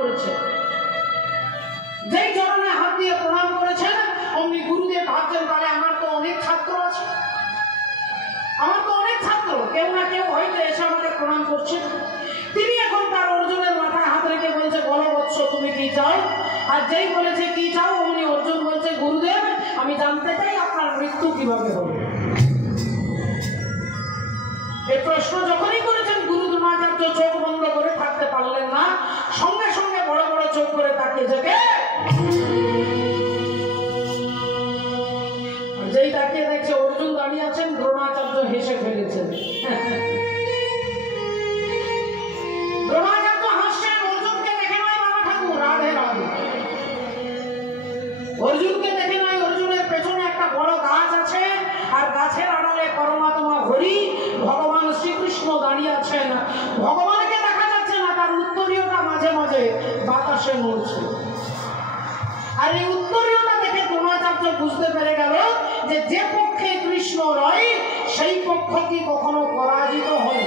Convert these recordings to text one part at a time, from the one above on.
করেছে। যেই চরণে হাত দিয়ে প্রণাম করেছেন অমনি গুরুদেব ভাবছেন তাহলে আমার তো অনেক ছাত্র আছে, আমার তো অনেক ছাত্র, কেউ না কেউ হয়তো এসে আমাকে প্রণাম করছে। তিনি এখন তার অর্জুনের মাথায় হাত রেখে বলছে, বলো বৎস তুমি কি চাও? আর যেই বলেছে কি চাও অমনি অর্জুন বলছে, গুরুদেব আমি জানতে চাই আপনার মৃত্যু কিভাবে হবে। এই প্রশ্ন যখনই করেছেন গুরু দ্রোণাচার্য চোখ বন্ধ করে থাকতে পারলেন না, সঙ্গে সঙ্গে বড় বড় চোখ করে তাকিয়ে থেকে যেই তাকিয়ে দেখছে অর্জুন দাঁড়িয়ে আছেন, দ্রোণাচার্য হেসে ফেলেছেন। দ্রোণাচার্য হাসছেন, অর্জুনকে দেখে নয় বাবা ঠাকুর, রাধে রাধে। অর্জুনকে দেখে নয়, অর্জুনের পেছনে একটা বড় গাছ আছে, আর গাছের আড়ালে পরমাত্মা হরি ভগবান শ্রীকৃষ্ণ দাঁড়িয়ে আছেন। ভগবানকে দেখা যাচ্ছে না, তার উত্তরীয়টা মাঝে মাঝে বাতাসে নড়ছে। আর এই উত্তরীয়টা দেখে দ্রোণাচার্য বুঝতে পেরে গেল যে যে পক্ষে কৃষ্ণ রয় সেই পক্ষ কি কখনো পরাজিত হয়?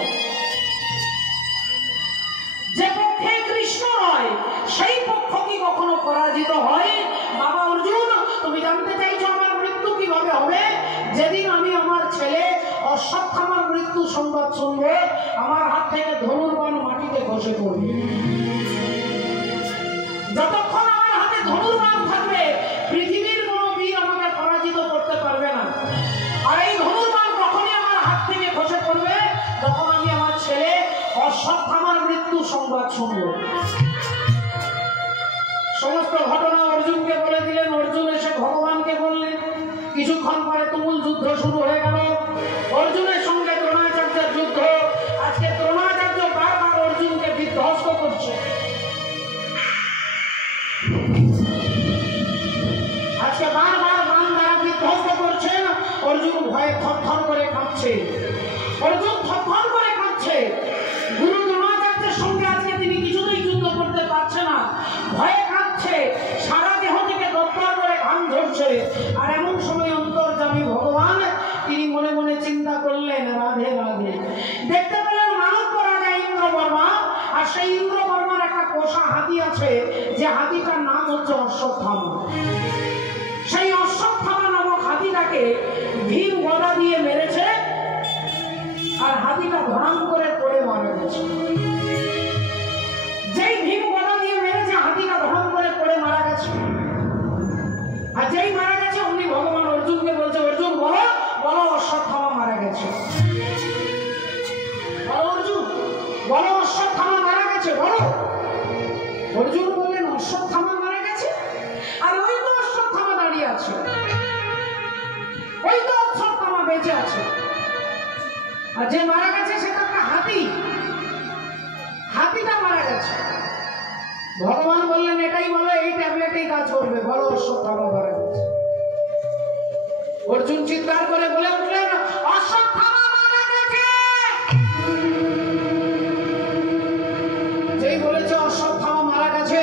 যে পক্ষে কৃষ্ণ রয় সেই পক্ষ কি কখনো পরাজিত হয়? বাবা অর্জুন তুমি জানতে চাইছো আমার মৃত্যু কিভাবে হবে? যেদিন আমি আমার ছেলে অশ্বত্থামার মৃত্যু সংবাদ শুনবো, আমার হাত থেকে ধনুর্বাণ মাটিতে খসে পড়বে। যতক্ষণ আমার হাতে ধনুর্বাণ থাকবে পৃথিবীর কোনো বীর আমাকে পরাজিত করতে পারবে না। আর এই ধনুর্বাণ কখনই আমার হাত থেকে খসে পড়বে যখন আমি আমার ছেলে অশ্বত্থামার মৃত্যু সংবাদ শুনবো। সমস্ত ঘটনা অর্জুনকে বলে দিলেন। অর্জুন এসে ভগবানকে বললেন। কিছুক্ষণ পরে তুমুল যুদ্ধ শুরু হয়ে গেল, অর্জুনের সঙ্গে দ্রোণাচার্যের যুদ্ধ। আজকে দ্রোণাচার্য বারবার অর্জুনকে বিধ্বস্ত করছে। আজকে বারবার বাণ দ্বারা বিধ্বস্ত করছেন। অর্জুন ভয়ে থরথর করে কাঁপছে, অর্জুন থরথর করে কাঁপছে। গুরু দ্রোণাচার্যের সঙ্গে আজকে তিনি কিছুতেই যুদ্ধ করতে পারছে না, ভয়ে কাঁপছে, সারা দেহ থেকে দরদর করে ঘাম ঝরছে। আর এমন সময় অন্তর্যামী ভগবান তিনি মনে মনে চিন্তা করলেন, রাধে রাধে। দেখতে পেলেন মানব রাজা ইন্দ্রবর্মা, আর সেই ইন্দ্রবর্মার একটা পোষা হাতি আছে, যে হাতিটার নাম হচ্ছে অশ্বত্থামা। সেই অশ্বত্থামা নামক হাতিটাকে ভীম গদা দিয়ে মেরেছে, আর হাতিটা ধরাম করে পড়ে মারা গেছে। যেই ভীম গদা দিয়ে মেরেছে হাতিটা ধরাম করে পড়ে মারা গেছে। আর যেই মারা গেছে উনি ভগবান অর্জুনকে বলছে, অর্জুন বলো বলো অশ্বত্থামা মারা গেছে। বলো অর্জুন, বলো অশ্বত্থামা মারা গেছে, বলো। অর্জুন বললেন অশ্বত্থামা মারা গেছে? আর ওই তো অশ্বত্থামা দাঁড়িয়ে আছে, ওই তো অশ্বত্থামা বেঁচে আছে। আর যে মারা গেছে সেটা একটা হাতি, হাতিটা মারা গেছে। ভগবান বললেন এটাই বলো, এই ট্যাবলেটেই কাজ করবে, বলো অশ্বত্থামা মারা গেছে। অর্জুন চিৎকার করে বলে উঠলেন, অশ্বত্থামা মারা গেছে। যেই বলেছে অশ্বত্থামা মারা গেছে,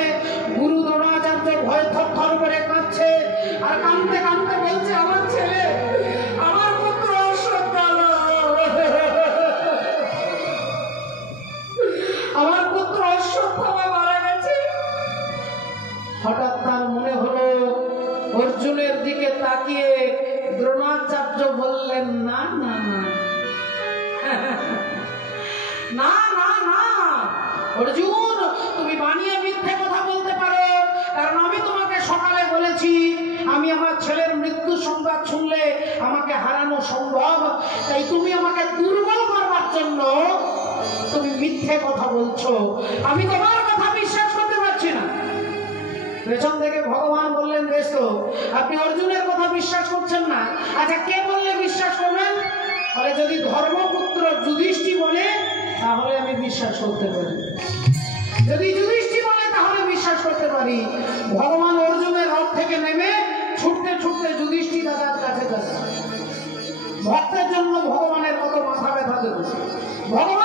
গুরু দ্রোণাচার্য ভয় থরথর করে কাঁপছে, আর কাঁদতে কাঁদতে বলছে, আমার ছেলে, আমার পুত্র অশ্বত্থামা, আমার পুত্র অশ্বত্থামা মারা গেছে। হঠাৎ তার মনে হলো, অর্জুনের দিকে তাকিয়ে দ্রোণাচার্য বললেন, না না না না না না অর্জুন, তুমি বানিয়ে মিথ্যে কথা বলতে পারো, কারণ আমি তোমাকে সকালে বলেছি আমি আমার ছেলের মৃত্যু সংবাদ শুনলে আমাকে হারানো সম্ভব, তাই তুমি আমাকে দুর্বল করবার জন্য তুমি মিথ্যে কথা বলছো। আমি তোমার কথা বিশ্বাস করতে পারছি না। পেছন থেকে ভগবান বললেন, বেশ তো, আপনি অর্জুনের কথা বিশ্বাস করছেন না, আচ্ছা কে বললে বিশ্বাস করবেন? বলে যদি ধর্মপুত্র যুধিষ্ঠির বলে তাহলে আমি বিশ্বাস করতে পারি, যদি যুধিষ্ঠির বলে তাহলে বিশ্বাস করতে পারি। ভগবান অর্জুনের রথ থেকে নেমে ছুটতে ছুটতে যুধিষ্ঠির দাদার কাছে যাচ্ছে। ভক্তের জন্য ভগবানের কত মাথা ব্যথা দেবে। ভগবান